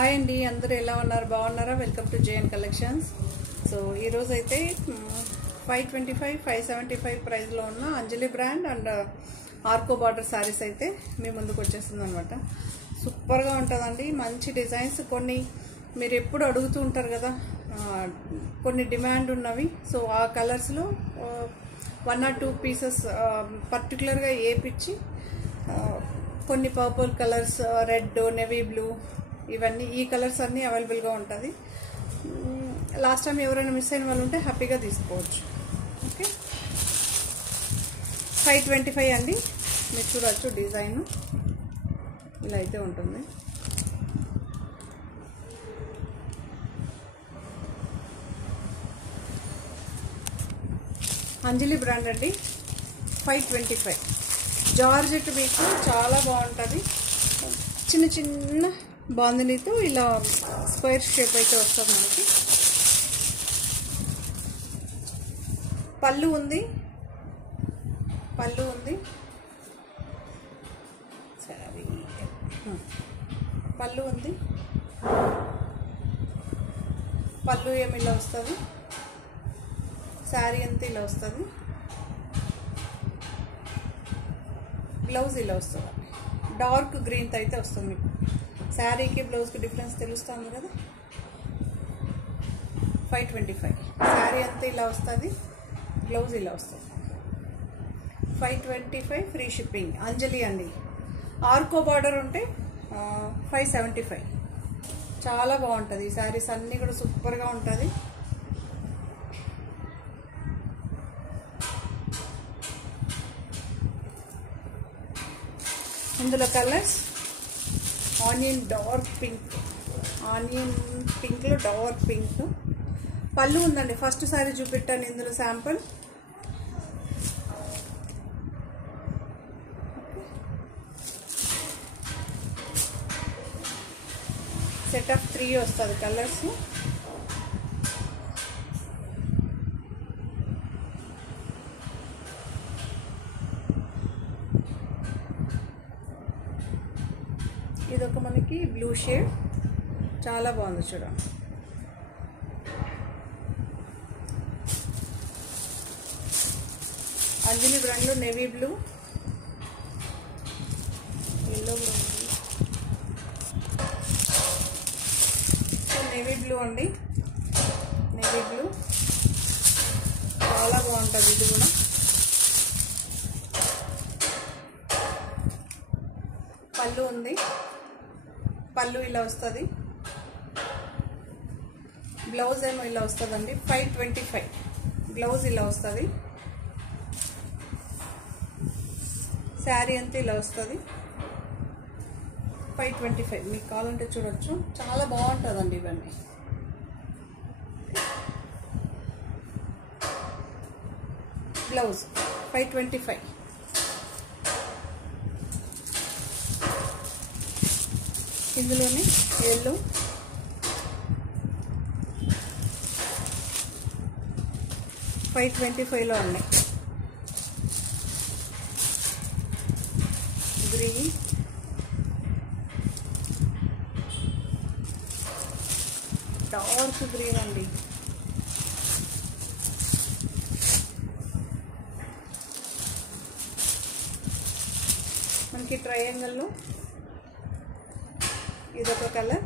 Hi అండి, అందరూ ఎలా ఉన్నారు? బాగున్నారా? Welcome to JN collections. So ఈరోజు అయితే 525, 575 ప్రైస్లో ఉన్న అంజలి బ్రాండ్ అండ్ ఆర్కో బార్డర్ శారీస్ అయితే మీ ముందుకు వచ్చేస్తుంది అనమాట. సూపర్గా ఉంటుందండి. మంచి డిజైన్స్, కొన్ని మీరు ఎప్పుడు అడుగుతూ ఉంటారు కదా, కొన్ని డిమాండ్ ఉన్నవి. సో ఆ కలర్స్లో 1 or 2 పీసెస్ పర్టికులర్గా ఏపిచ్చి, కొన్ని purple colours, red, navy blue, ఇవన్నీ ఈ కలర్స్ అన్నీ అవైలబుల్గా ఉంటుంది. లాస్ట్ టైం ఎవరైనా మిస్ అయిన వాళ్ళు ఉంటే హ్యాపీగా తీసుకోవచ్చు. ఓకే, 525 అండి. మీరు చూడవచ్చు డిజైన్ ఇలా అయితే ఉంటుంది. అంజలి బ్రాండ్ అండి, 525 జార్జెట్. మీకు చాలా బాగుంటుంది. చిన్న చిన్న బాందినీతో ఇలా స్క్వేర్ షేప్ అయితే వస్తుంది మనకి. పళ్ళు ఉంది, సరే పళ్ళు ఉంది. పళ్ళు ఏమి ఇలా వస్తుంది, శారీ అంతా ఇలా వస్తుంది, బ్లౌజ్ ఇలా వస్తుంది. డార్క్ గ్రీన్తో అయితే వస్తుంది. మీకు శారీకి బ్లౌజ్కి డిఫరెన్స్ తెలుస్తుంది కదా. 525 శారీ అంతా ఇలా వస్తుంది, బ్లౌజ్ ఇలా వస్తుంది. 525 ఫ్రీ షిప్పింగ్. అంజలి అండి. ఆర్కో బార్డర్ ఉంటే 575. చాలా బాగుంటుంది. ఈ శారీస్ అన్నీ కూడా సూపర్గా ఉంటుంది. ఇందులో కలర్స్ ఆనియన్ పింక్లో డార్క్ పింక్. పళ్ళు ఉందండి. ఫస్ట్ సారీ చూపెట్టాను ఇందులో శాంపుల్. సెట్ ఆఫ్ 3 వస్తుంది కలర్స్. ఇదొక మనకి బ్లూ షేడ్, చాలా బాగుంది చూడండి. అంజలి బ్రాండ్లో navy blue, yellow blue. So navy blue అండి, నేవీ బ్లూ చాలా బాగుంటుంది. ఇది కూడా పళ్ళు ఉంది, పళ్ళు ఇలా వస్తుంది. బ్లౌజ్ ఏమో ఇలా వస్తుందండి. 525 బ్లౌజ్ ఇలా వస్తుంది. శారీ అంతా ఇలా వస్తుంది. 525 మీకు కావాలంటే చూడొచ్చు. చాలా బాగుంటుందండి ఇవన్నీ. బ్లౌజ్ 525. ఇందులోనే ఎల్లో, $525 ఉన్నాయి. గ్రీన్, డార్క్ గ్రీన్ అండి. మనకి ట్రయాంగిల్లో ఇదొక కలర్.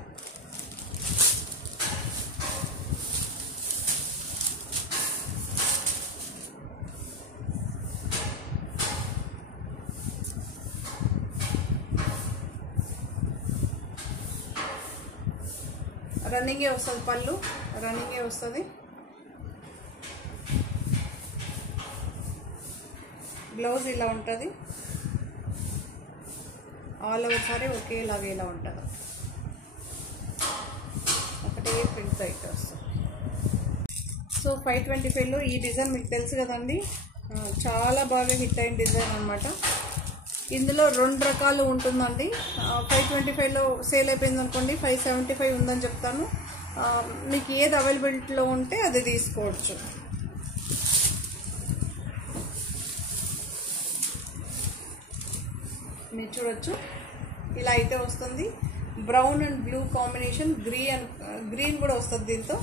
రన్నింగే వస్తుంది, పళ్ళు రన్నింగే వస్తుంది. బ్లౌజ్ ఇలా ఉంటుంది. ఆల్ ఓవర్ సారీ ఒకేలాగా ఇలా ఉంటుంది. ఒకటే ప్రింట్ అయితే వస్తుంది. సో 525లో ఈ డిజైన్ మీకు తెలుసు కదండి, చాలా బాగా హిట్ అయిన డిజైన్ అనమాట. ఇందులో 2 రకాలు ఉంటుందండి. 525లో సేల్ అయిపోయింది అనుకోండి, 575 ఉందని చెప్తాను. మీకు ఏది అవైలబిలిటీలో ఉంటే అది తీసుకోవచ్చు. మీరు చూడొచ్చు ఇలా అయితే వస్తుంది. Brown and blue combination, green కూడా వస్తుంది దీంతో.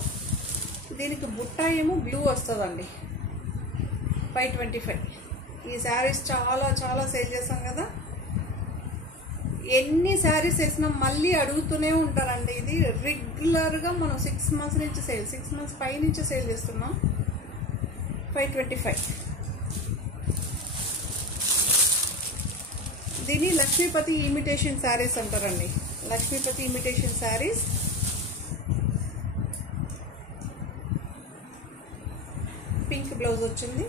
దీనికి బుట్ట ఏమో బ్లూ వస్తుందండి. 525. ఈ శారీస్ చాలా చాలా సేల్ చేస్తాం కదా, ఎన్ని శారీస్ వేసినా మళ్ళీ అడుగుతూనే ఉంటారండి. ఇది రెగ్యులర్గా మనం 6 months నుంచి 6 months పై నుంచి సేల్ చేస్తున్నాం. 525. దీని లక్ష్మీపతి ఇమిటేషన్ శారీస్ అంటారండి. Laxmipati imitation sarees. Pink blouse వచ్చింది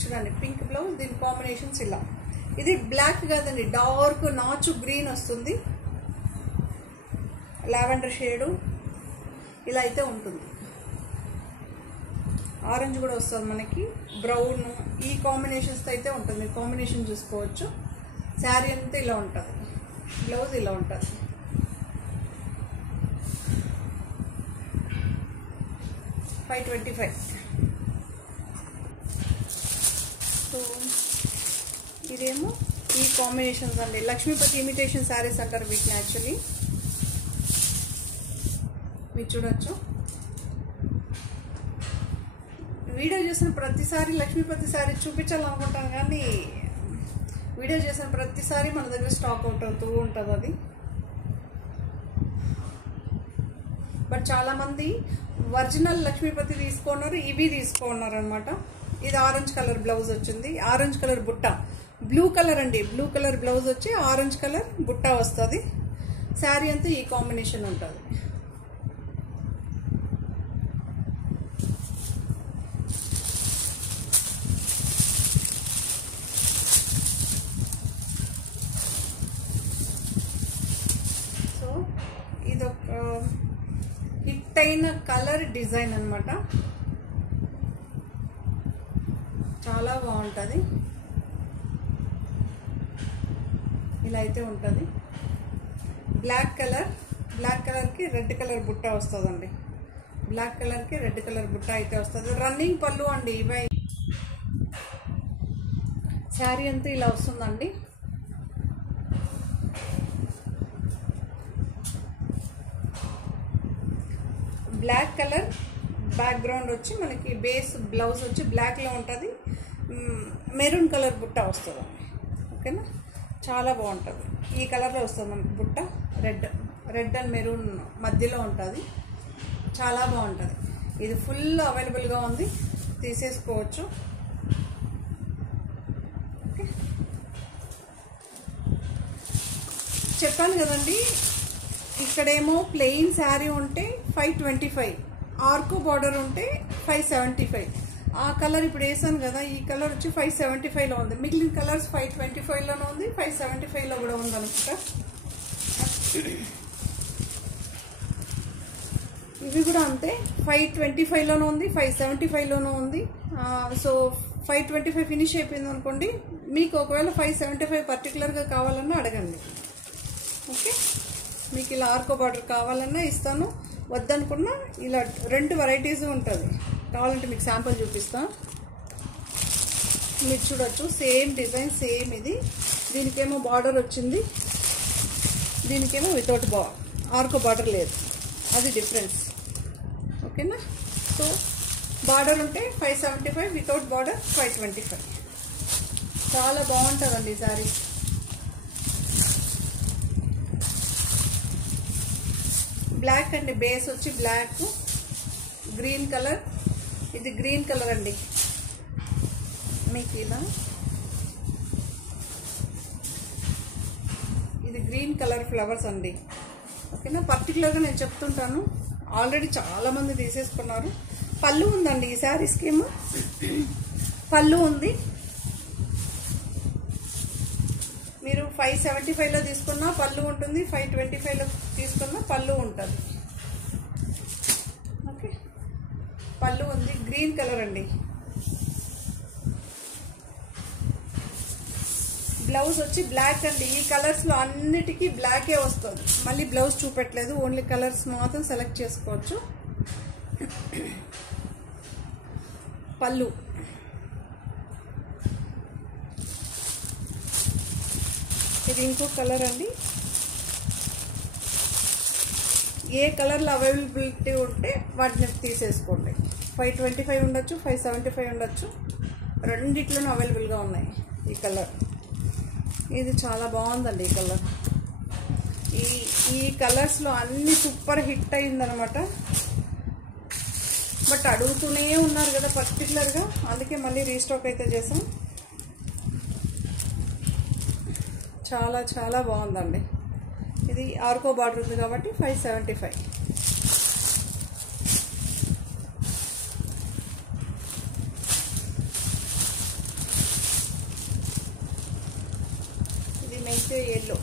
చూడండి, పింక్ బ్లౌజ్. దీని కాంబినేషన్స్ ఇలా. ఇది బ్లాక్ కాదండి, డార్క్ నాచు గ్రీన్ వస్తుంది, లావెండర్ షేడు ఇలా అయితే ఉంటుంది. ఆరెంజ్ కూడా వస్తుంది మనకి, బ్రౌన్, ఈ కాంబినేషన్స్తో అయితే ఉంటుంది. కాంబినేషన్ చూసుకోవచ్చు. శారీ అంతా ఇలా ఉంటుంది, బ్లౌజ్ ఇలా ఉంటుంది. $525. సో ఇదేమో ఈ కాంబినేషన్స్ అండి. లక్ష్మీపతి ఇమిటేషన్ శారీస్ అంటారు వీటిని యాక్చువల్లీ. మీరు చూడొచ్చు. వీడియో చేసిన ప్రతిసారి లక్ష్మీపతి శారీ చూపించాలనుకుంటాను, కానీ వీడియో చేసిన ప్రతిసారి మన దగ్గర స్టాక్ అవుట్ అవుతూ ఉంటుంది అది. బట్ చాలామంది ఒరిజినల్ లక్ష్మీపతి తీసుకున్నారు, ఇవి తీసుకున్నారు అనమాట. ఇది ఆరెంజ్ కలర్ బ్లౌజ్ వచ్చింది, ఆరెంజ్ కలర్ బుట్ట, బ్లూ కలర్ అండి, బ్లూ కలర్ బ్లౌజ్ వచ్చి ఆరెంజ్ కలర్ బుట్ట వస్తుంది. శారీ అంతా ఈ కాంబినేషన్ ఉంటుంది. సో ఇదొక హిట్ అయిన కలర్ డిజైన్ అనమాట, చాలా బాగుంటుంది. ఇలా అయితే ఉంటుంది. బ్లాక్ కలర్కి రెడ్ కలర్ బుట్ట వస్తుందండి. బ్లాక్ కలర్కి రెడ్ కలర్ బుట్ట అయితే వస్తుంది. రన్నింగ్ పళ్ళు అండి ఇవే. శారీ అంతా ఇలా వస్తుందండి. బ్లాక్ కలర్ బ్యాక్గ్రౌండ్ వచ్చి మనకి బేస్ బ్లౌజ్ వచ్చి బ్లాక్లో ఉంటుంది, మెరూన్ కలర్ బుట్ట వస్తుంది. ఓకేనా, చాలా బాగుంటుంది. ఈ కలర్లో వస్తుంది మనకి బుట్ట, రెడ్ అండ్ మెరూన్ మధ్యలో ఉంటుంది, చాలా బాగుంటుంది. ఇది ఫుల్ అవైలబుల్గా ఉంది, తీసేసుకోవచ్చు. ఓకే, చెప్పాను కదండి. ఇక్కడేమో ప్లెయిన్ శారీ ఉంటే 525, ఆర్కో బార్డర్ ఉంటే 575. ఆ కలర్ ఇప్పుడు వేసాను కదా, ఈ కలర్ వచ్చి 575లో ఉంది. మిగిలిన కలర్స్ 525లోనే ఉంది, 575లో కూడా ఉంది అనుకుంటా. ఇవి కూడా అంతే, 525లోనూ ఉంది, 575లోనూ ఉంది. సో 525 ఫినిష్ అయిపోయింది అనుకోండి, మీకు ఒకవేళ 575 పర్టికులర్గా కావాలన్నా అడగండి. ఓకే, మీకు ఇలా ఆర్కో బార్డర్ కావాలన్నా ఇస్తాను, వద్దనుకున్నా ఇలా 2 వెరైటీస్ ఉంటుంది. కావాలంటే మీకు శాంపుల్ చూపిస్తాను, మీరు చూడొచ్చు. సేమ్ డిజైన్, సేమ్ ఇది. దీనికేమో బార్డర్ వచ్చింది, దీనికేమో వితౌట్ ఆర్కో బార్డర్ లేదు, అది డిఫరెన్స్. ఓకేనా, సో బార్డర్ ఉంటే 575, వితౌట్ బార్డర్ 525. చాలా బాగుంటుందండి ఈ శారీ. బ్లాక్ అండి, బేస్ వచ్చి బ్లాక్, గ్రీన్ కలర్. ఇది గ్రీన్ కలర్ అండి మీకు ఇలా. ఇది గ్రీన్ కలర్ ఫ్లవర్స్ అండి. ఓకేనా, పర్టికులర్గా నేను చెప్తుంటాను, ఆల్రెడీ చాలామంది తీసేసుకున్నారు. పళ్ళు ఉందండి ఈ శారీస్కి, ఏమో పళ్ళు ఉంది. మీరు 575లో తీసుకున్నా పళ్ళు ఉంటుంది, 525లో తీసుకున్నా పళ్ళు ఉంటుంది. ఓకే, పళ్ళు ఉంది, గ్రీన్ కలర్ అండి. బ్లౌజ్ వచ్చి బ్లాక్ అండి. ఈ కలర్స్లో అన్నిటికీ బ్లాకే వస్తుంది, మళ్ళీ బ్లౌజ్ చూపెట్టలేదు, ఓన్లీ కలర్స్ మాత్రం సెలెక్ట్ చేసుకోవచ్చు. పళ్ళు ఇది ఇంకో కలర్ అండి, ఏ కలర్లో అవైలబిలిటీ ఉంటే వాటిని తీసేసుకోండి. 525 ఉండొచ్చు, 575 ఉండొచ్చు, రెండిట్లోనూ అవైలబుల్గా ఉన్నాయి. ఈ కలర్ ఇది చాలా బాగుందండి. ఈ కలర్ ఈ కలర్స్లో అన్ని సూపర్ హిట్ అయిందనమాట. బట్ అడుగుతూనే ఉన్నారు కదా పర్టికులర్గా, అందుకే మళ్ళీ రీస్టాక్ అయితే చేసాం. చాలా చాలా బాగుందండి. ఇది ఆర్కో బార్డర్ ఉంది కాబట్టి 575. ఇది మెంట్ ఎల్లో,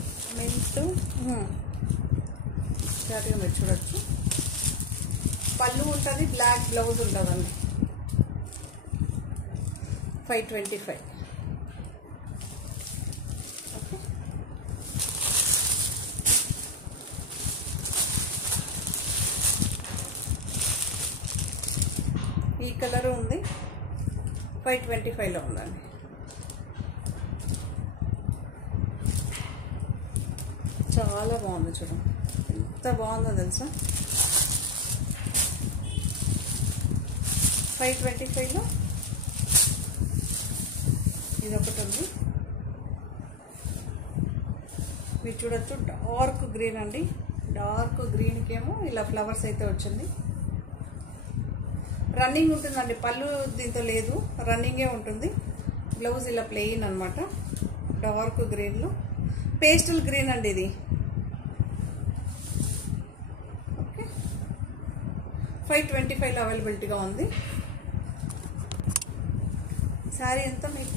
స్టార్ట్గా మీరు చూడొచ్చు. పళ్ళు ఉంటుంది, బ్లాక్ బ్లౌజ్ ఉంటుందండి. 525. ఓకే, ఈ కలరు ఉంది, 525లో ఉందండి. చాలా బాగుంది చూడండి, ఎంత బాగుందో తెలుసా. 525లో ఇది ఒకటి ఉంది. మీరు చూడొచ్చు, డార్క్ గ్రీన్ అండి. డార్క్ గ్రీన్కేమో ఇలా ఫ్లవర్స్ అయితే వచ్చింది. రన్నింగ్ ఉంటుందండి, పళ్ళు దీంతో లేదు, రన్నింగే ఉంటుంది. బ్లౌజ్ ఇలా ప్లెయిన్ అనమాట. డార్క్ గ్రీన్లో పేస్టల్ గ్రీన్ అండి ఇది. ఓకే, 525లో అవైలబిలిటీగా ఉంది. శారీ అంతా మీకు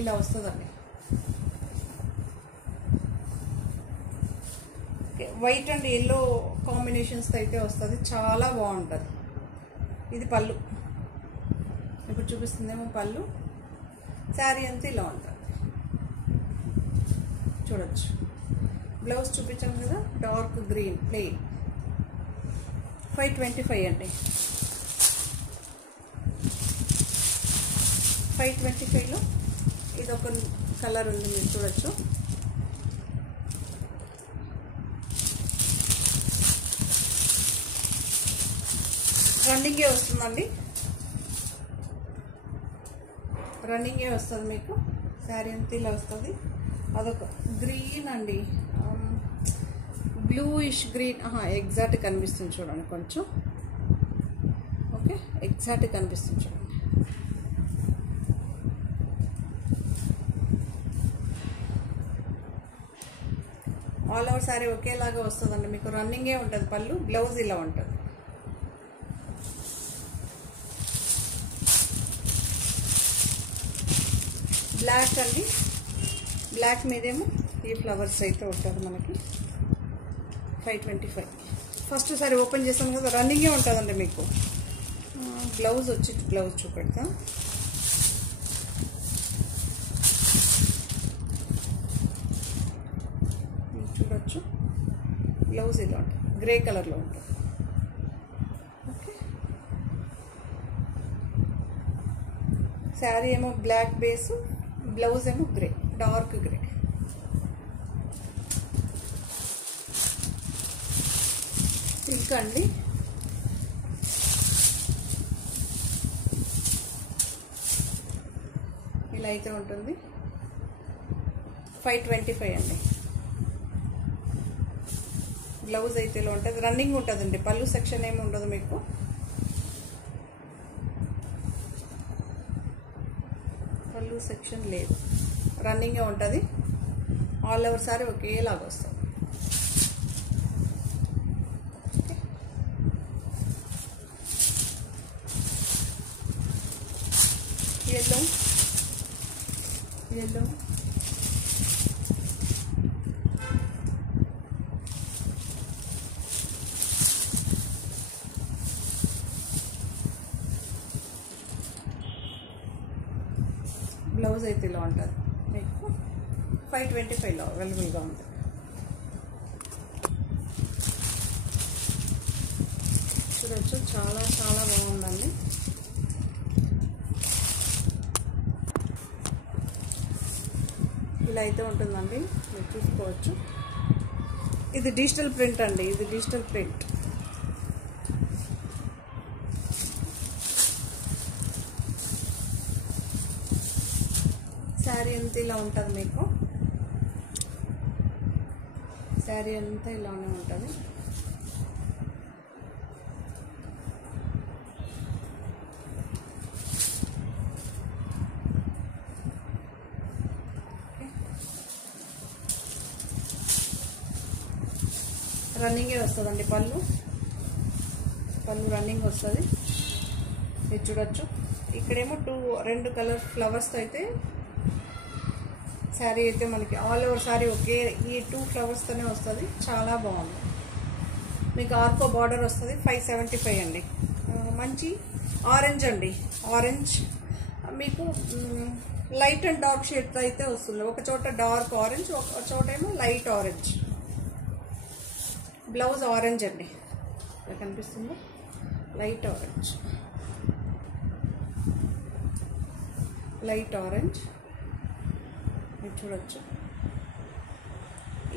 ఇలా వస్తుందండి. ఓకే, వైట్ అండ్ ఎల్లో కాంబినేషన్స్తో అయితే వస్తుంది, చాలా బాగుంటుంది. ఇది పళ్ళు, ఇప్పుడు చూపిస్తుందేమో పళ్ళు. శారీ అంతా ఇలా ఉంటుంది, చూడొచ్చు. బ్లౌజ్ చూపించాను కదా, డార్క్ గ్రీన్ ప్లెయిన్. 525 అండి. 525లో ఇది ఒక కలర్ ఉంది, మీరు చూడొచ్చు. రన్నింగే వస్తుందండి, రన్నింగే వస్తుంది మీకు. శారీ అంతా ఇలా వస్తుంది. అదొక గ్రీన్ అండి, బ్లూయిష్ గ్రీన్. ఎగ్జాక్ట్ కనిపిస్తుంది చూడండి కొంచెం. ఓకే, ఎగ్జాక్ట్ కనిపిస్తుంది చూడండి. ఆల్ ఓవర్ శారీ ఒకేలాగా వస్తుందండి మీకు. రన్నింగే ఉంటుంది పళ్ళు, బ్లౌజ్ ఇలా ఉంటుంది. బ్లాక్ అండి, బ్లాక్ మీదేమో ఈ ఫ్లవర్స్ అయితే ఉంటుంది మనకి. 525. ఫస్ట్ సారి ఓపెన్ చేస్తాను కదా, రన్నింగే ఉంటుందండి మీకు. బ్లౌజ్ వచ్చి బ్లౌజ్ చూపెడతా. చూడొచ్చు, బ్లౌజ్ ఇలా ఉంటుంది, గ్రే కలర్లో ఉంటుంది. ఓకే, శారీ ఏమో బ్లాక్ బేసు, బ్లౌజ్ ఏమో గ్రే, డార్క్ గ్రే. సిల్క్ అండి, ఇలా అయితే ఉంటుంది. 525 అండి. బ్లౌజ్ అయితే ఇలా ఉంటుంది, రన్నింగ్ ఉంటుందండి. పళ్ళు సెక్షన్ ఏమి ఉండదు మీకు. పళ్ళు సెక్షన్ లేదు, రన్నింగే ఉంటుంది. ఆల్ ఓవర్ సారీ ఒకేలాగా వస్తుంది. ఎల్లో ఎల్లో బ్లౌజ్ అయితే ఇలా ఉంటుంది మీకు. 525లో అవైలబుల్గా ఉంటుంది. చూడొచ్చు, చాలా చాలా బాగుందండి. ఇలా అయితే ఉంటుందండి, మీరు చూసుకోవచ్చు. ఇది డిజిటల్ ప్రింట్ అండి, ఇది డిజిటల్ ప్రింట్. శారీ అంతా ఇలా ఉంటుంది మీకు, శారీ అంతా ఇలానే ఉంటుంది. రన్నింగే వస్తుందండి పళ్ళు రన్నింగ్ వస్తుంది. ఇది చూడొచ్చు. ఇక్కడేమో రెండు కలర్ ఫ్లవర్స్తో అయితే శారీ అయితే మనకి ఆల్ ఓవర్ శారీ ఒకే ఈ 2 ఫ్లవర్స్తోనే వస్తుంది. చాలా బాగుంది. మీకు ఆర్కో బార్డర్ వస్తుంది. 575 అండి. మంచి ఆరెంజ్ అండి, ఆరెంజ్ మీకు లైట్ అండ్ డార్క్ షేడ్ అయితే వస్తుంది. ఒక చోట డార్క్ ఆరెంజ్, ఒక చోట ఏమో లైట్ ఆరెంజ్. బ్లౌజ్ ఆరెంజ్ అండి, ఇలా కనిపిస్తుంది. లైట్ ఆరెంజ్, లైట్ ఆరెంజ్ మీరు చూడొచ్చు.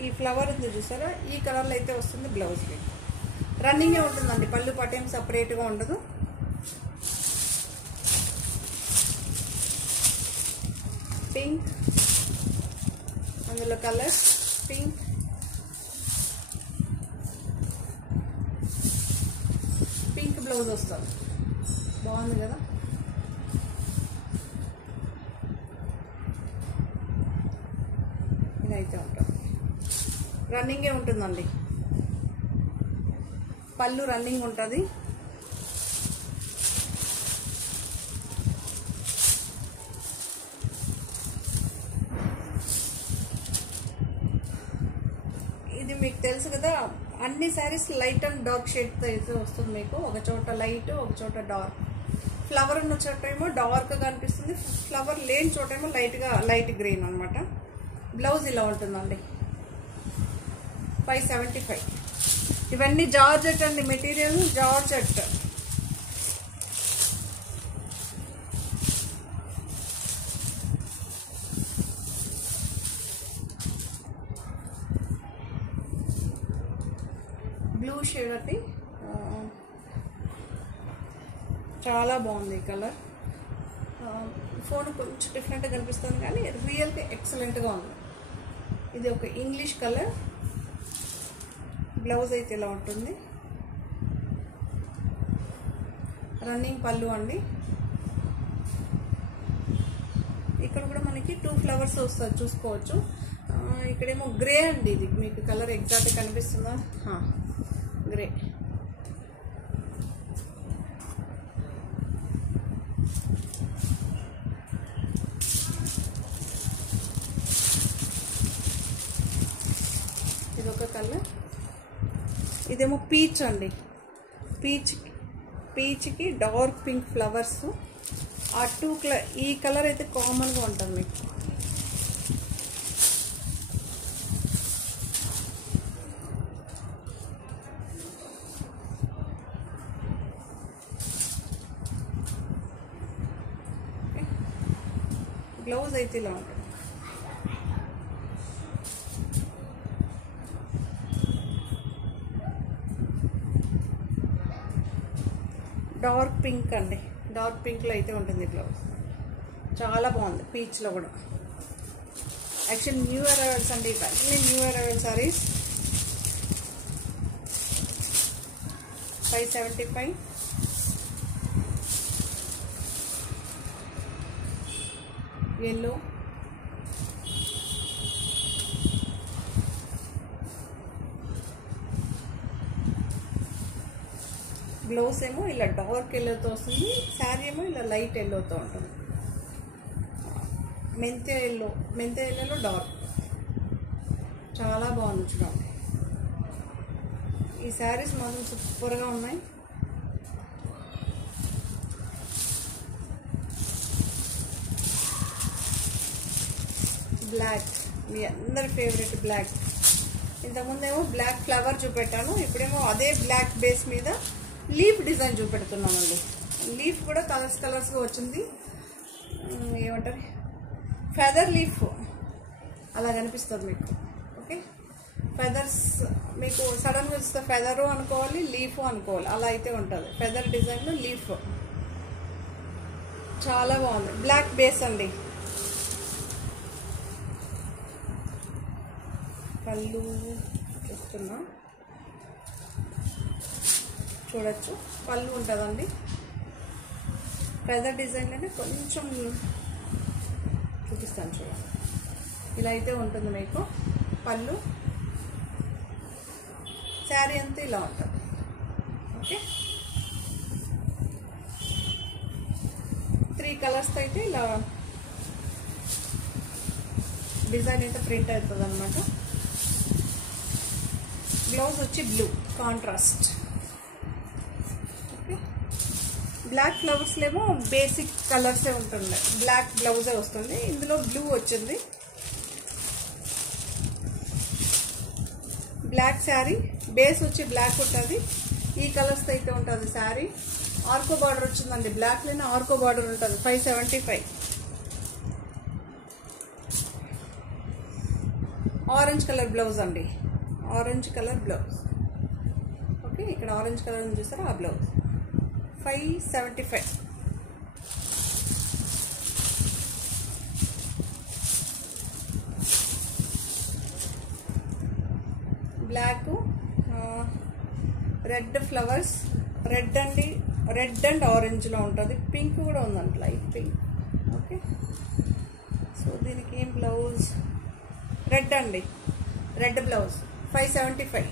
ఈ ఫ్లవర్ ఉంది చూసారా, ఈ కలర్లో అయితే వస్తుంది బ్లౌజ్. రన్నింగే ఉంటుందండి, పళ్ళు పట్టేం సపరేట్గా ఉండదు. పింక్, అందులో కలర్స్ పింక్, పింక్ బ్లౌజ్ వస్తుంది. బాగుంది కదా. ఇదైతే ఉంటుంది, రన్నింగే ఉంటుందండి. పళ్ళు రన్నింగ్ ఉంటుంది. ఇది మీకు తెలుసు కదా, అన్ని శారీస్ లైట్ అండ్ డార్క్ షేడ్తో అయితే వస్తుంది మీకు. ఒక చోట లైట్, ఒక చోట డార్క్. ఫ్లవర్ ఉన్న చోట ఏమో డార్క్గా కనిపిస్తుంది, ఫ్లవర్ లేని చోట ఏమో లైట్ గ్రీన్ అనమాట. బ్లౌజ్ ఇలా ఉంటుందండి. 575. ఇవన్నీ జార్జెట్ అండి, మెటీరియల్ జార్జెట్. బ్లూ షేడ్ అండి, చాలా బాగుంది ఈ కలర్. ఫోన్ కొంచెం డిఫరెంట్గా కనిపిస్తుంది కానీ రియల్గా ఎక్సలెంట్గా ఉంది. ఇది ఒక ఇంగ్లీష్ కలర్. బ్లౌజ్ అయితే ఇలా ఉంటుంది. రన్నింగ్ పళ్ళు అండి. ఇక్కడ కూడా మనకి 2 ఫ్లవర్స్ వస్తుంది, చూసుకోవచ్చు. ఇక్కడేమో గ్రే అండి, ఇది మీకు కలర్ ఎగ్జాక్ట్గా కనిపిస్తుందా? గ్రే. ఇదొక కలర్. ఇదేమో పీచ్ అండి, పీచ్కి డార్క్ పింక్ ఫ్లవర్స్. ఆ 2 కలర్, ఈ కలర్ అయితే కామన్గా ఉంటుంది మీకు. బ్లౌజ్ అయితే ఇలా ఉంటుంది. డార్క్ పింక్ అండి, డార్క్ పింక్లో అయితే ఉంటుంది బ్లౌజ్. చాలా బాగుంది. పీచ్లో కూడా యాక్చువల్ న్యూ అరైవల్స్ అండి, ఇవన్నీ new arrival saris. 575. yellow, blouse ఏమో ఇలా డార్క్ ఎల్లోతో వస్తుంది, శారీ ఏమో ఇలా లైట్ ఎల్లోతో ఉంటుంది. మెంతే ఎల్లోలో డార్క్. చాలా బాగుంది చూడండి. ఈ శారీస్ మాత్రం సూపర్గా ఉన్నాయి. బ్లాక్, మీ అందరి ఫేవరెట్ బ్లాక్. ఇంతకుముందేమో బ్లాక్ ఫ్లవర్ చూపెట్టాను, ఇప్పుడేమో అదే బ్లాక్ బేస్ మీద లీఫ్ డిజైన్ చూపెడుతున్నామండి. లీఫ్ కూడా కలర్స్గా వచ్చింది. ఏమంటారు, ఫెదర్ లీఫ్ అలా కనిపిస్తుంది మీకు. ఓకే, ఫెదర్స్ మీకు సడన్గా వస్తే ఫెదరు అనుకోవాలి, లీఫ్ అనుకోవాలి, అలా అయితే ఉంటుంది. ఫెదర్ డిజైన్లో లీఫ్ చాలా బాగుంది. బ్లాక్ బేస్ అండి. పళ్ళు చూస్తున్నా, చూడొచ్చు పళ్ళు ఉంటుందండి. ఫెదర్ డిజైన్లోనే కొంచెం చూపిస్తాను చూడండి. ఇలా అయితే ఉంటుంది మీకు పళ్ళు. శారీ అంతా ఇలా ఉంటుంది. ఓకే, 3 కలర్స్తో అయితే ఇలా డిజైన్ అయితే ప్రింట్ అవుతుంది అనమాట. బ్లౌజ్ వచ్చి బ్లూ కాంట్రాస్ట్. ఓకే, బ్లాక్ ఫ్లవర్స్లేమో బేసిక్ కలర్సే ఉంటుంది, బ్లాక్ బ్లౌజే వస్తుంది. ఇందులో బ్లూ వచ్చింది. బ్లాక్ శారీ బేస్ వచ్చి బ్లాక్ ఉంటుంది. ఈ కలర్స్తో అయితే ఉంటుంది శారీ. ఆర్కో బార్డర్ వచ్చిందండి. బ్లాక్లోనే ఆర్కో బార్డర్ ఉంటుంది. 575. ఆరెంజ్ కలర్ బ్లౌజ్ అండి. Orange colour blouse. ఓకే, ఇక్కడ ఆరెంజ్ కలర్ ఉంది చూసారా, ఆ blouse 575. Black, red flowers, red అండి, రెడ్ అండ్ ఆరెంజ్లో ఉంటుంది. పింక్ కూడా ఉందండి, లైట్ పింక్. ఓకే, సో దీనికి ఏం బ్లౌజ్, రెడ్ అండి, రెడ్ బ్లౌజ్ 575.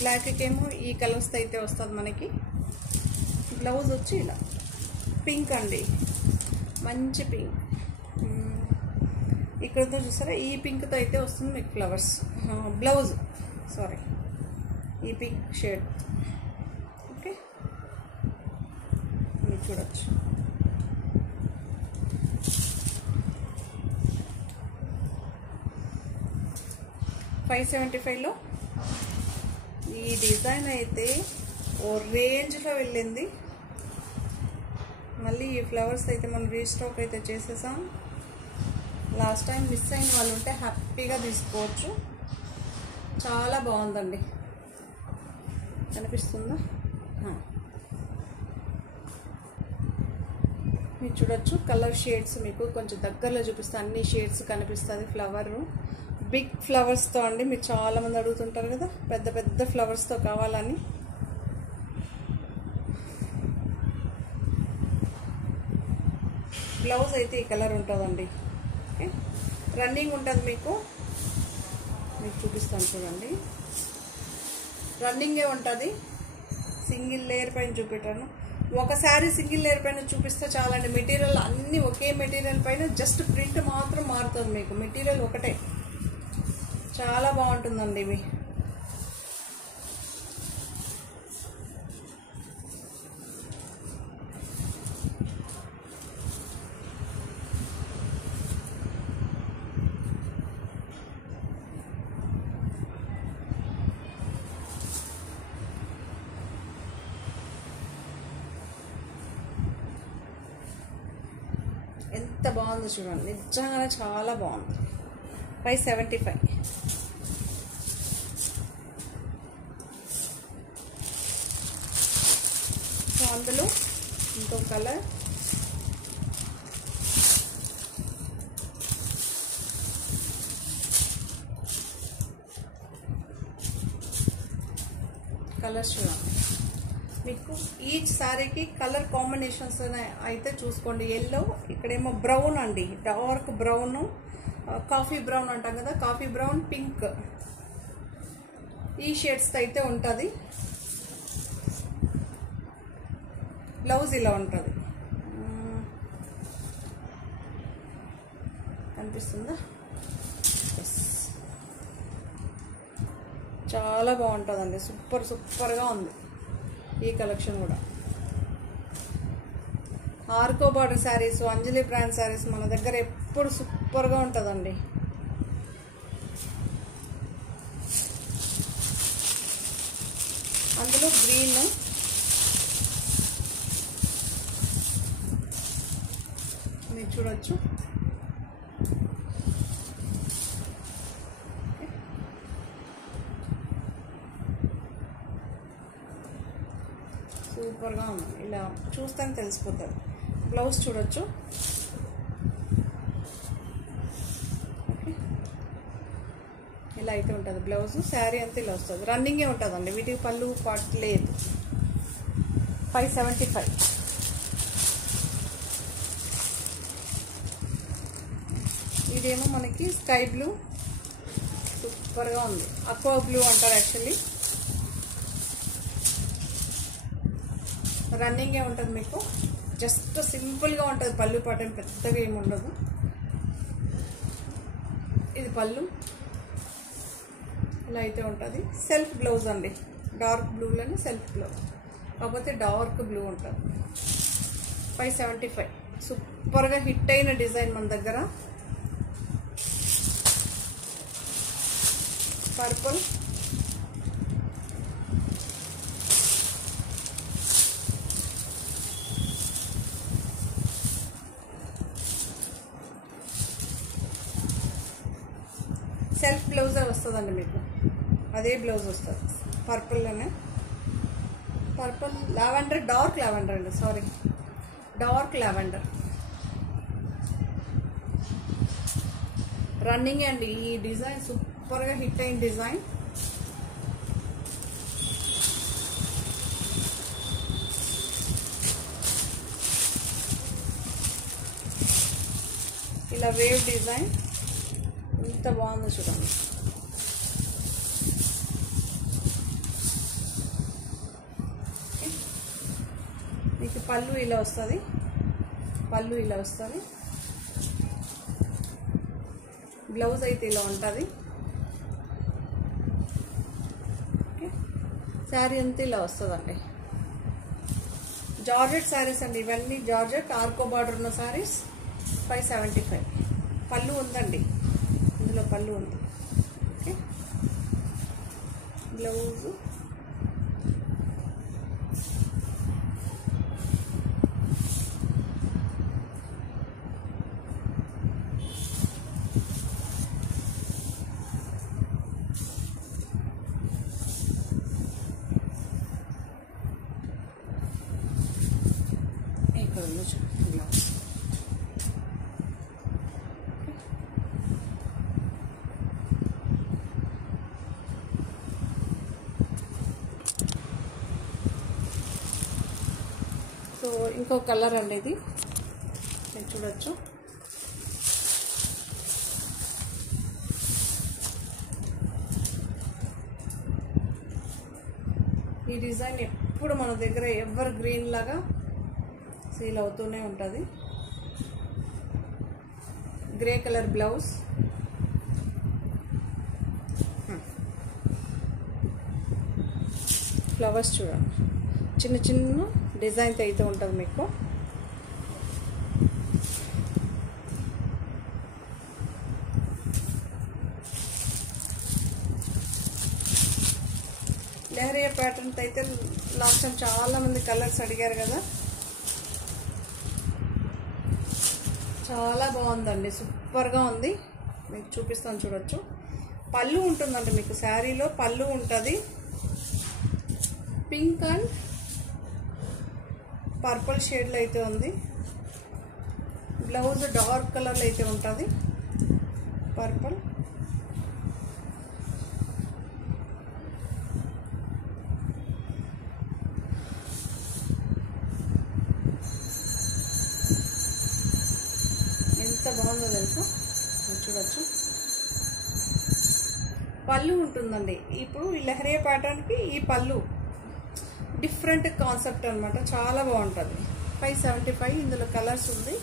బ్లాక్కి ఏమో ఈ కలర్స్ అయితే వస్తుంది మనకి. బ్లౌజ్ వచ్చి ఇలా పింక్ అండి, మంచి పింక్. ఇక్కడతో చూసారా, ఈ పింక్తో అయితే వస్తుంది మీకు ఫ్లవర్స్. బ్లౌజ్ సారీ, ఈ పింక్ షేడ్. ఓకే, మీరు చూడొచ్చు. $575లో ఈ డిజైన్ అయితే ఓ రేంజ్లో వెళ్ళింది. మళ్ళీ ఈ ఫ్లవర్స్ అయితే మనం రీస్టాక్ అయితే చేసేసాం. లాస్ట్ టైం మిస్ అయిన వాళ్ళు ఉంటే హ్యాపీగా తీసుకోవచ్చు. చాలా బాగుందండి. కనిపిస్తుందా? మీరు చూడొచ్చు కలర్ షేడ్స్. మీకు కొంచెం దగ్గరలో చూపిస్తే అన్ని షేడ్స్ కనిపిస్తుంది. ఫ్లవర్ బిగ్ ఫ్లవర్స్తో అండి. మీరు చాలామంది అడుగుతుంటారు కదా పెద్ద పెద్ద ఫ్లవర్స్తో కావాలని. బ్లౌజ్ అయితే ఈ కలర్ ఉంటుందండి. ఓకే, రన్నింగ్ ఉంటుంది మీకు చూపిస్తాను చూడండి. రన్నింగే ఉంటుంది. సింగిల్ లేయర్ పైన చూపెట్టాను. ఒకసారి సింగిల్ లేయర్ పైన చూపిస్తే చాలండి. మెటీరియల్ అన్నీ ఒకే మెటీరియల్ పైన, జస్ట్ ప్రింట్ మాత్రం మారుతుంది మీకు. మెటీరియల్ ఒకటే. చాలా బాగుంటుందండి ఇవి. ఎంత బాగుందో చూడండి, నిజంగానే చాలా బాగుంది. 575. సో అందులో ఇంకో కలర్, కలర్స్ చూడండి. మీకు ఈచ్ శారీకి కలర్ కాంబినేషన్స్ అయితే చూసుకోండి. ఎల్లో, ఇక్కడేమో బ్రౌన్ అండి, డార్క్ బ్రౌన్, కాఫీ బ్రౌన్ అంటాం కదా, కాఫీ బ్రౌన్, పింక్, ఈ షేడ్స్ అయితే ఉంటుంది. బ్లౌజ్ ఇలా ఉంటుంది. కనిపిస్తుందా? చాలా బాగుంటుందండి. సూపర్గా ఉంది ఈ కలెక్షన్ కూడా. ఆర్కో బార్డర్ శారీస్, అంజలి బ్రాండ్ శారీస్ మన దగ్గర ఎప్పుడు సూపర్గా ఉంటుందండి. అందులో గ్రీన్, మీరు చూడొచ్చు. సూపర్గా ఉంది, ఇలా చూస్తాను తెలిసిపోతుంది. బ్లౌజ్ చూడొచ్చు. ఓకే, ఇలా అయితే ఉంటుంది బ్లౌజ్. శారీ అంతా ఇలా వస్తుంది, రన్నింగే ఉంటుందండి, వీటికి పళ్ళు పాట్ లేదు. 575. ఇదేమో మనకి స్కై బ్లూ, సూపర్గా ఉంది. అక్వా బ్లూ అంటారు యాక్చువల్లీ. రన్నింగే ఉంటుంది మీకు, జస్ట్ సింపుల్గా ఉంటుంది. పళ్ళు పాటం పెద్దగా ఏమి ఉండదు. ఇది పళ్ళు ఇలా అయితే ఉంటుంది. సెల్ఫ్ బ్లౌజ్ అండి, డార్క్ బ్లూలోనే సెల్ఫ్ బ్లౌజ్, కాకపోతే డార్క్ బ్లూ ఉంటుంది. 575. సూపర్గా హిట్ అయిన డిజైన్ మన దగ్గర. పర్పుల్, సెల్ఫ్ బ్లౌజే వస్తుందండి మీకు, అదే బ్లౌజ్ వస్తుంది పర్పుల్లోనే. పర్పుల్ లావెండర్, డార్క్ లావెండర్ అండి, సారీ డార్క్ లావెండర్. రన్నింగ్ అండి ఈ డిజైన్, సూపర్గా హిట్ అయిన డిజైన్. ఇలా వేవ్ డిజైన్ ఎంత బాగుందో చూడండి. మీకు పళ్ళు ఇలా వస్తుంది, పళ్ళు ఇలా వస్తుంది. బ్లౌజ్ అయితే ఇలా ఉంటుంది. ఓకే, శారీ అంతా ఇలా వస్తుందండి. జార్జెట్ శారీస్ అండి ఇవన్నీ, జార్జెట్ ఆర్కో బార్డర్ ఉన్న శారీస్. 575. పళ్ళు ఉందండి, ఇందులో పళ్ళు ఉంది. Okay, blouse blouse. సో ఇంకో కలర్ అండి ఇది, మీరు చూడొచ్చు. ఈ డిజైన్ ఎప్పుడు మన దగ్గర ఎవర్ గ్రీన్ లాగా సేల్ అవుతూనే ఉంటుంది. గ్రే కలర్ బ్లౌజ్, ఫ్లవర్స్ చూడండి, చిన్న చిన్న డిజైన్తో అయితే ఉంటుంది మీకు. లెహరియా ప్యాటర్న్తో అయితే లాస్ట్ టైం చాలామంది కలర్స్ అడిగారు కదా, చాలా బాగుందండి, సూపర్గా ఉంది. మీకు చూపిస్తాను చూడొచ్చు. పళ్ళు ఉంటుందండి మీకు, శారీలో పళ్ళు ఉంటుంది. పింక్ అండ్ పర్పుల్ షేడ్లో అయితే ఉంది. బ్లౌజ్ డార్క్ కలర్లో అయితే ఉంటుంది, పర్పుల్. ఎంత బాగుందో తెలుసా, చూడొచ్చు. పళ్ళు ఉంటుందండి. ఇప్పుడు ఈ లెహరియా ప్యాటర్న్కి ఈ పళ్ళు డిఫరెంట్ కాన్సెప్ట్ అనమాట, చాలా బాగుంటుంది. 575. ఇందులో కలర్స్ ఉంది.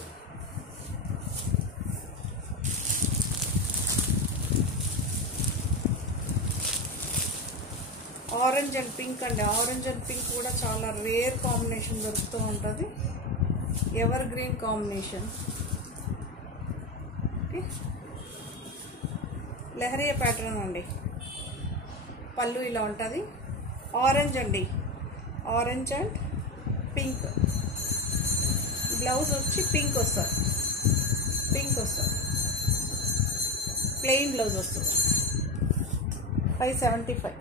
ఆరెంజ్ అండ్ పింక్ అండి, ఆరెంజ్ అండ్ పింక్ కూడా చాలా రేర్ కాంబినేషన్ దొరుకుతూ ఉంటుంది, evergreen combination. Okay, leheriya pattern అండి. పళ్ళు ఇలా ఉంటుంది. ఆరెంజ్ అండి, ఆరెంజ్ అండ్ పింక్. బ్లౌజ్ వచ్చి పింక్ వస్తుంది. పింక్ వస్తుంది, ప్లెయిన్ బ్లౌజ్ వస్తుంది. 575.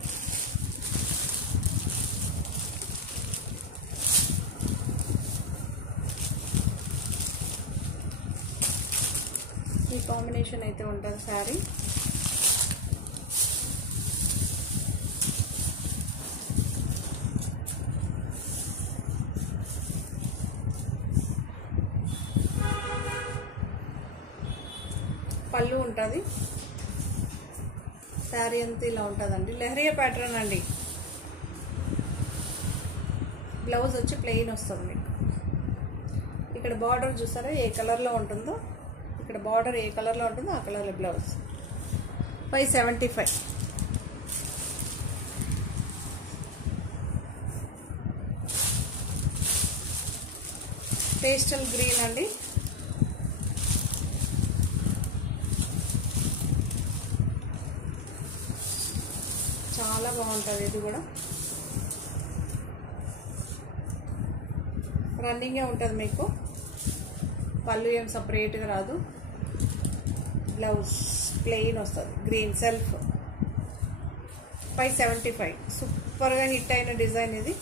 ఈ కాంబినేషన్ అయితే ఉంటుంది శారీ. పళ్ళు ఉంటుంది, శారీ అంతా ఇలా ఉంటుందండి. లెహరియా ప్యాటర్న్ అండి. బ్లౌజ్ వచ్చి ప్లెయిన్ వస్తుంది మీకు. ఇక్కడ బార్డర్ చూసారా ఏ కలర్లో ఉంటుందో, ఇక్కడ బార్డర్ ఏ కలర్లో ఉంటుందో ఆ కలర్లో బ్లౌజ్. 575. పేస్టల్ గ్రీన్ అండి. చాలా బాగుంటుంది ఇది కూడా. రన్నింగే ఉంటుంది మీకు. పళ్ళు ఏం సపరేట్గా రాదు. బ్లౌజ్ ప్లెయిన్ వస్తుంది, గ్రీన్ సెల్ఫ్. 575. సూపర్గా హిట్ అయిన డిజైన్ ఇది.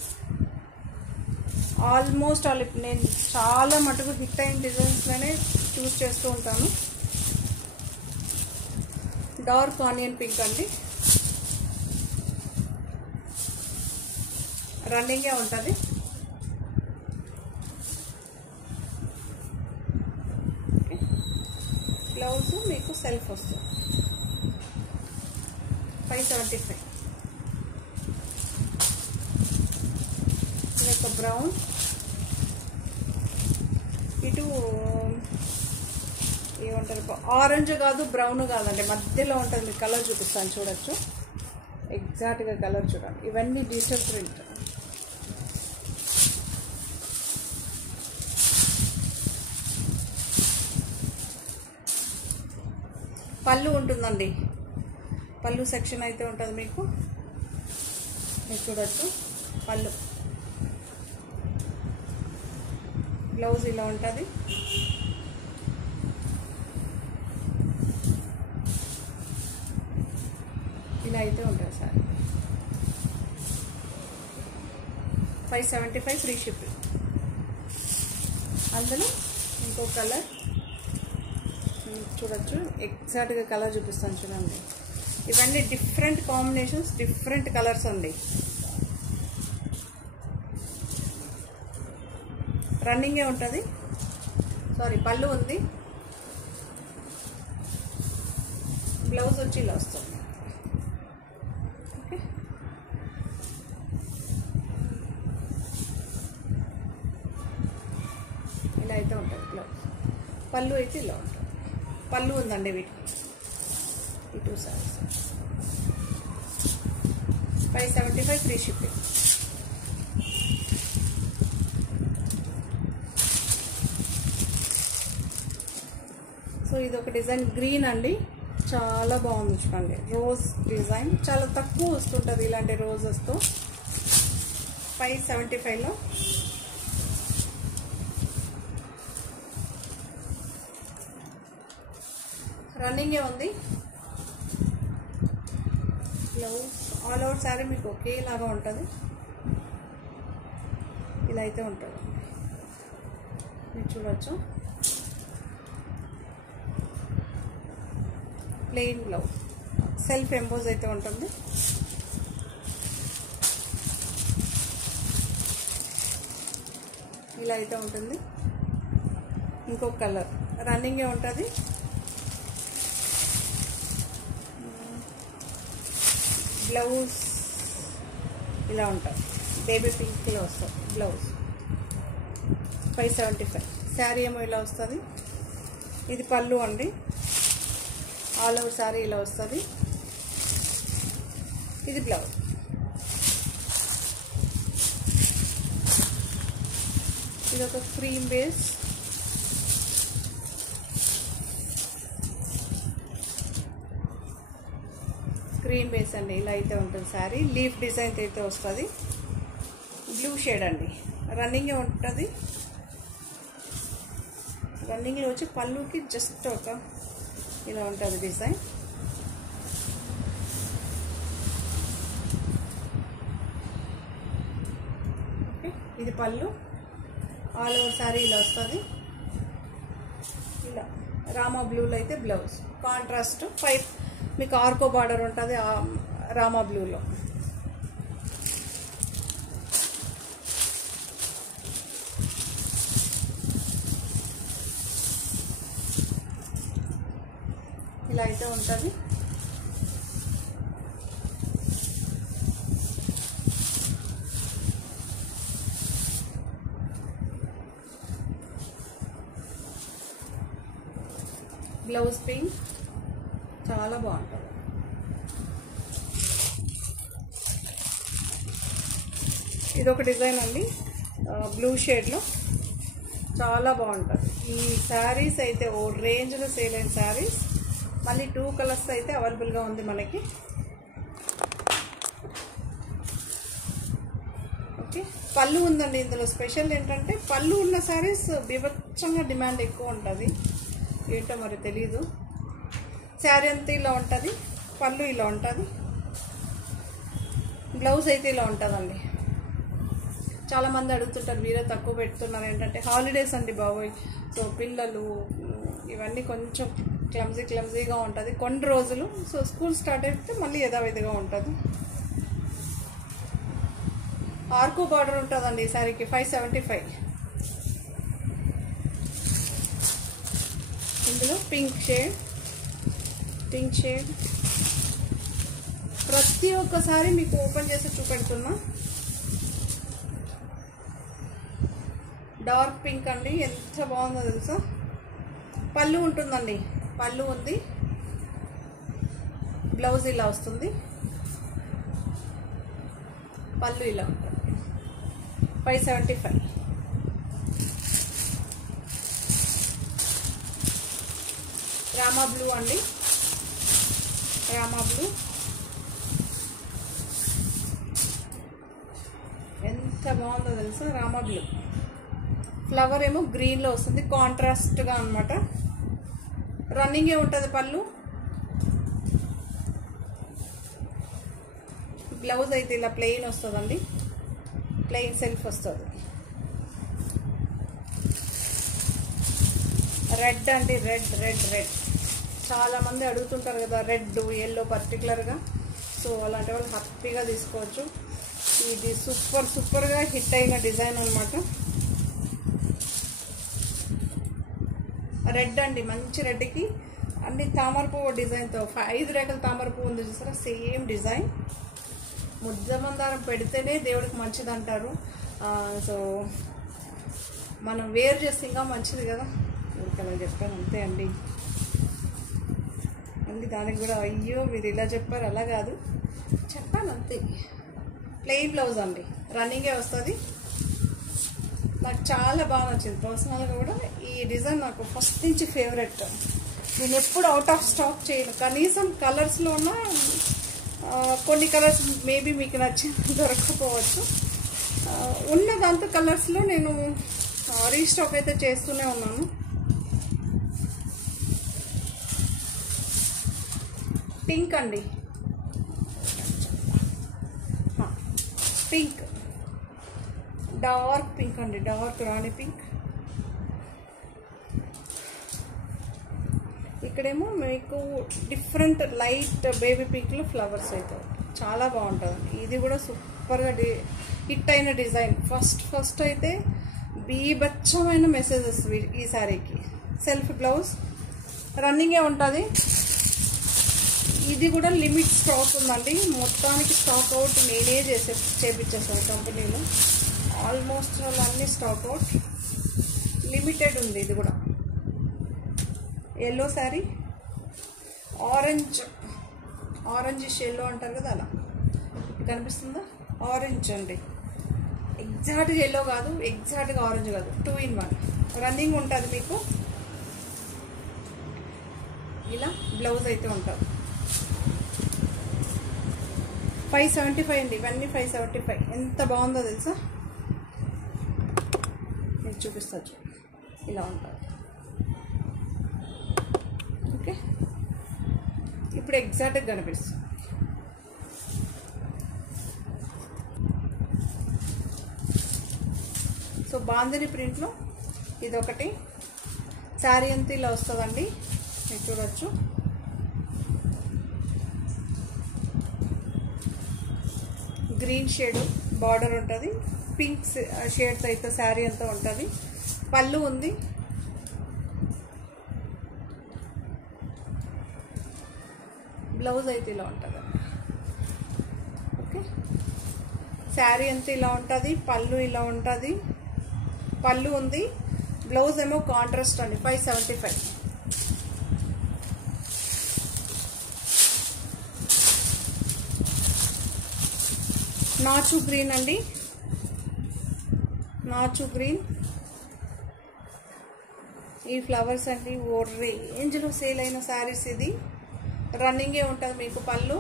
ఆల్మోస్ట్ ఆల్ నేను చాలా మటుకు హిట్ అయిన డిజైన్స్లోనే చూస్ చేస్తూ ఉంటాను. డార్క్ ఆనియన్ పింక్ అండి. రన్నింగే ఉంటుంది. బ్లౌజ్ మీకు సెల్ఫ్ వస్తుంది. 575. ఇది ఒక బ్రౌన్. ఇటు ఏమంటారు, ఆరెంజ్ కాదు బ్రౌన్ కాదండి, మధ్యలో ఉంటుంది. మీకు కలర్ చూపిస్తాను, చూడొచ్చు. ఎగ్జాక్ట్గా కలర్ చూడండి. ఇవన్నీ డిజిటల్ ప్రింట్. పళ్ళు ఉంటుందండి. పళ్ళు సెక్షన్ అయితే ఉంటుంది మీకు. మీరు చూడొచ్చు పళ్ళు. బ్లౌజ్ ఇలా ఉంటుంది. ఇలా అయితే ఉంటుంది సార్. 575 free shipping. అందులో ఇంకో కలర్ చూడొచ్చు. ఎగ్జాక్ట్గా కలర్ చూపిస్తాను చూడండి. ఇవన్నీ డిఫరెంట్ కాంబినేషన్స్, డిఫరెంట్ కలర్స్ అండి. రన్నింగే ఉంటుంది. సారీ, పళ్ళు ఉంది. బ్లౌజ్ వచ్చి ఇలా వస్తుంది. ఓకే, ఇలా అయితే ఉంటుంది బ్లౌజ్. పళ్ళు అయితే ఇలా ఉంటుంది. పళ్ళు ఉందండి వీటికి. ఈ 2 సారీస్. 575 free shipping. సో ఇది ఒక డిజైన్ గ్రీన్ అండి. చాలా బాగుంది చూడండి. రోజ్ డిజైన్ చాలా తక్కువ వస్తుంటుంది ఇలాంటి రోజెస్తో. 575లో రన్నింగే ఉంది. బ్లౌజ్ ఆల్ ఓవర్ శారీ మీకు ఒకేలాగా ఉంటుంది. ఇలా అయితే ఉంటుంది, మీరు చూడవచ్చు. ప్లెయిన్ బ్లౌజ్, సెల్ఫ్ ఎంబోజ్ అయితే ఉంటుంది. ఇలా అయితే ఉంటుంది. ఇంకొక కలర్ రన్నింగే ఉంటుంది. బ్లౌజ్ ఇలా ఉంటుంది. బేబీ పింక్లో వస్తుంది బ్లౌజ్. 575. శారీ ఏమో ఇలా వస్తుంది. ఇది పళ్ళు అండి. ఆల్ ఓవర్ శారీ ఇలా వస్తుంది. ఇది బ్లౌజ్. ఇది ఒక క్రీమ్ బేస్. క్రీమ్ బేస్ అండి. ఇలా అయితే ఉంటుంది శారీ. లీఫ్ డిజైన్ అయితే వస్తుంది. బ్లూ షేడ్ అండి. రన్నింగే ఉంటుంది. రన్నింగ్లో వచ్చి పళ్ళుకి జస్ట్ ఒక ఇలా ఉంటుంది డిజైన్. ఓకే, ఇది పళ్ళు. ఆల్ ఓవర్ శారీ ఇలా వస్తుంది. ఇలా రామా బ్లూలో అయితే బ్లౌజ్ కాంట్రాస్ట్. పైప్ మీకు ఆర్కో బార్డర్ ఉంటుంది రామా బ్లూలో. ఇలా అయితే ఉంటుంది. బ్లౌజ్ పింక్ చాలా బాగుంటుంది. ఇదొక డిజైన్ అండి, బ్లూ షేడ్లో చాలా బాగుంటుంది. ఈ శారీస్ అయితే ఓ రేంజ్లో సేల్ అయిన శారీస్. మళ్ళీ 2 కలర్స్ అయితే అవైలబుల్గా ఉంది మనకి. ఓకే, పళ్ళు ఉందండి. ఇందులో స్పెషల్ ఏంటంటే పళ్ళు ఉన్న శారీస్ బీభత్సంగా డిమాండ్ ఎక్కువ ఉంటుంది. ఏంటో మరి తెలీదు. శారీ అంతా ఇలా ఉంటుంది, పళ్ళు ఇలా ఉంటుంది, బ్లౌజ్ అయితే ఇలా ఉంటుందండి. చాలామంది అడుగుతుంటారు మీరే తక్కువ పెడుతున్నారు ఏంటంటే హాలిడేస్ అండి బాబోయ్. సో పిల్లలు ఇవన్నీ కొంచెం క్లమ్జీగా ఉంటుంది కొన్ని రోజులు. సో స్కూల్ స్టార్ట్ అయితే మళ్ళీ యథావిధిగా ఉంటుంది. ఆర్కో బార్డర్ ఉంటుందండి ఈ శారీకి 575. ఇందులో పింక్ షేడ్ ప్రతి ఒక్కసారి మీకు ఓపెన్ చేసి చూపెడుతున్నా. డార్క్ పింక్ అండి, ఎంత బాగుందో తెలుసా. పళ్ళు ఉంటుందండి, పళ్ళు ఉంది, బ్లౌజ్ ఇలా వస్తుంది, పళ్ళు ఇలా ఉంటుంది. 575. రామా బ్లూ అండి, రామా బ్లూ ఎంత బాగుందో తెలుసా. రామా బ్లూ ఫ్లవర్ ఏమో గ్రీన్లో వస్తుంది, కాంట్రాస్ట్గా అనమాట. రన్నింగే ఉంటుంది పళ్ళు. బ్లౌజ్ అయితే ఇలా ప్లెయిన్ వస్తుందండి, ప్లెయిన్ సెల్ఫ్ వస్తుంది. రెడ్ అండి, రెడ్ చాలామంది అడుగుతుంటారు కదా రెడ్ ఎల్లో పర్టికులర్గా. సో అలాంటి వాళ్ళు హ్యాపీగా తీసుకోవచ్చు. ఇది సూపర్గా హిట్ అయిన డిజైన్ అనమాట. రెడ్ అండి, మంచి రెడ్కి అన్ని తామర పువ్వు డిజైన్తో 5 రేఖల తామర పువ్వు ఉంది చూసారా, సేమ్ డిజైన్. ముద్ద మందారం పెడితేనే దేవుడికి మంచిది అంటారు. సో మనం వేర్ చేస్తే ఇంకా మంచిది కదా. అలా చెప్పాను అంతే అండి. మళ్ళీ దానికి కూడా అయ్యో మీరు ఇలా చెప్పారు అలా కాదు, చెప్పాను అంతే. ప్లెయిన్ బ్లౌజ్ అండి, రన్నింగే వస్తుంది. నాకు చాలా బాగా నచ్చింది పర్సనల్గా కూడా. ఈ డిజైన్ నాకు ఫస్ట్ నుంచి ఫేవరెట్. నేను ఎప్పుడు అవుట్ ఆఫ్ స్టాక్ చేయను. కనీసం కలర్స్లో ఉన్న కొన్ని కలర్స్ మేబీ మీకు నచ్చింది దొరకకపోవచ్చు. ఉన్న దాంతో కలర్స్లో నేను రీస్టాక్ అయితే చేస్తూనే ఉన్నాను. పింక్ అండి, పింక్ డార్క్ పింక్ అండి, డార్క్ రాణి పింక్. ఇక్కడేమో మీకు డిఫరెంట్ లైట్ బేబీ పింక్లో ఫ్లవర్స్ అయితే చాలా బాగుంటుంది. ఇది కూడా సూపర్గా హిట్ అయిన డిజైన్. ఫస్ట్ అయితే బీభత్సమైన మెసేజెస్ ఈ శారీకి. సెల్ఫ్ బ్లౌజ్ రన్నింగే ఉంటుంది. ఇది కూడా లిమిట్ స్టాక్ ఉందండి, మొత్తానికి స్టాక్ అవుట్ నేనే చేపించేసాను కంపెనీలో. ఆల్మోస్ట్ అన్నీ స్టాక్ అవుట్, లిమిటెడ్ ఉంది. ఇది కూడా ఎల్లో శారీ, ఆరెంజ్ ఎల్లో అంటారు కదా, అలా కనిపిస్తుందా. ఆరెంజ్ అండి, ఎగ్జాక్ట్గా ఎల్లో కాదు, ఎగ్జాక్ట్గా ఆరెంజ్ కాదు, 2 in 1 రన్నింగ్ ఉంటుంది మీకు. ఇలా బ్లౌజ్ అయితే ఉంటుంది. 575 అండి, ఇవన్నీ 575. ఎంత బాగుందో తెలుసా. నేను చూపిస్తాను, ఇలా ఉంటుంది. ఓకే, ఇప్పుడు ఎగ్జాక్ట్గా కనిపిస్తుంది. సో బాందిని ప్రింట్లో ఇదొకటి. శారీ అంతా ఇలా వస్తుందండి, మీరు చూడొచ్చు. గ్రీన్ షేడ్ బార్డర్ ఉంటుంది, పింక్ షేడ్స్ అయితే శారీ అంతా ఉంటుంది. పళ్ళు ఉంది, బ్లౌజ్ అయితే ఇలా ఉంటుంది. ఓకే, శారీ అంతా ఇలా ఉంటుంది, పళ్ళు ఇలా ఉంటుంది. పళ్ళు ఉంది, బ్లౌజ్ ఏమో కాంట్రాస్ట్ అండి. 575. నాచు గ్రీన్ అండి, నాచు గ్రీన్. ఈ ఫ్లవర్స్ అండి ఓ రేంజ్లో సేల్ అయిన శారీస్. ఇది రన్నింగే ఉంటుంది, మీకు పళ్ళు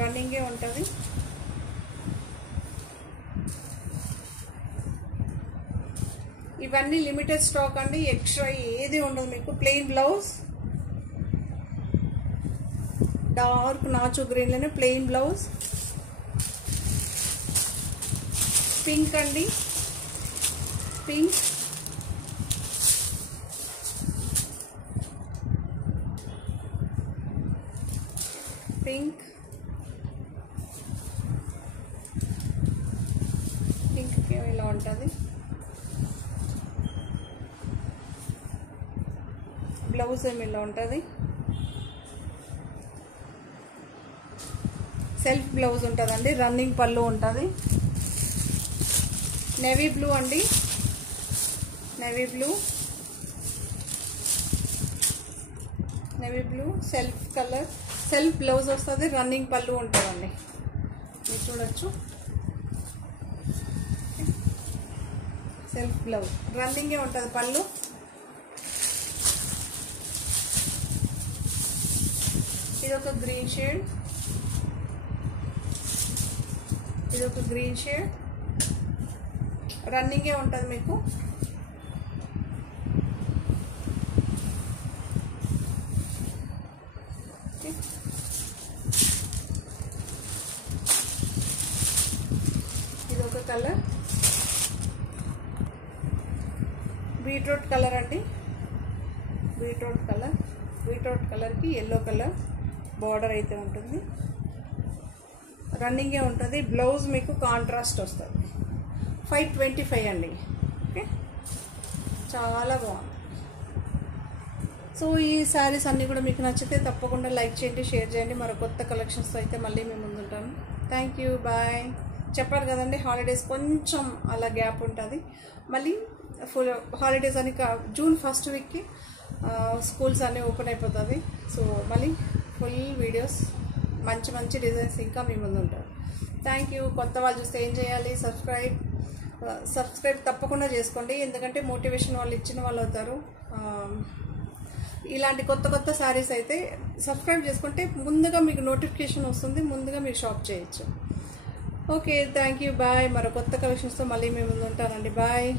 రన్నింగే ఉంటుంది. ఇవన్నీ లిమిటెడ్ స్టాక్ అండి, ఎక్స్ట్రా ఏది ఉండదు మీకు. ప్లెయిన్ బ్లౌజ్, డార్క్ నాచు గ్రీన్లోనే ప్లెయిన్ బ్లౌజ్. పింక్ అండి, పింక్. పింక్, పింక్ ఇలా ఉంటుంది. బ్లౌజ్ ఏమి ఇలా ఉంటుంది, సెల్ఫ్ బ్లౌజ్ ఉంటుందండి, రన్నింగ్ పళ్ళు ఉంటుంది. నేవీ బ్లూ అండి, navy blue, navy blue self colour, self blouse వస్తుంది, రన్నింగ్ పళ్ళు ఉంటుందండి, మీరు చూడొచ్చు. సెల్ఫ్ బ్లౌజ్ రన్నింగే ఉంటుంది పళ్ళు. ఇదొక గ్రీన్ షేడ్, ఇదొక గ్రీన్ షేడ్, రన్నింగే ఉంటుంది మీకు. ఇదొక కలర్, బీట్రూట్ కలర్ అండి, బీట్రూట్ కలర్. బీట్రూట్ కలర్కి ఎల్లో కలర్ బార్డర్ అయితే ఉంటుంది, రన్నింగే ఉంటుంది. బ్లౌజ్ మీకు కాంట్రాస్ట్ వస్తుంది. 525 అండి. ఓకే, చాలా బాగుంది. సో ఈ శారీస్ అన్నీ కూడా మీకు నచ్చితే తప్పకుండా లైక్ చేయండి, షేర్ చేయండి. మరో కొత్త కలెక్షన్స్తో అయితే మళ్ళీ మేము ముందుంటాను. Thank you, bye. చెప్పారు కదండి హాలిడేస్ కొంచెం అలా గ్యాప్ ఉంటుంది, మళ్ళీ ఫుల్ హాలిడేస్ అని జూన్ ఫస్ట్ వీక్కి స్కూల్స్ అన్నీ ఓపెన్ అయిపోతుంది. సో మళ్ళీ ఫుల్ వీడియోస్, మంచి మంచి డిజైన్స్ ఇంకా మీ ముందు ఉంటారు. Thank you. కొత్త వాళ్ళు చూస్తే ఏం చేయాలి? సబ్స్క్రైబ్ తప్పకుండా చేసుకోండి, ఎందుకంటే మోటివేషన్ వాళ్ళు ఇచ్చిన వాళ్ళు అవుతారు. ఇలాంటి కొత్త కొత్త శారీస్ అయితే సబ్స్క్రైబ్ చేసుకుంటే ముందుగా మీకు నోటిఫికేషన్ వస్తుంది, ముందుగా మీరు షాప్ చేయొచ్చు. Okay, thank you, bye. మరో కొత్త కలెక్షన్స్తో మళ్ళీ మేము ముందు ఉంటానండి. బాయ్.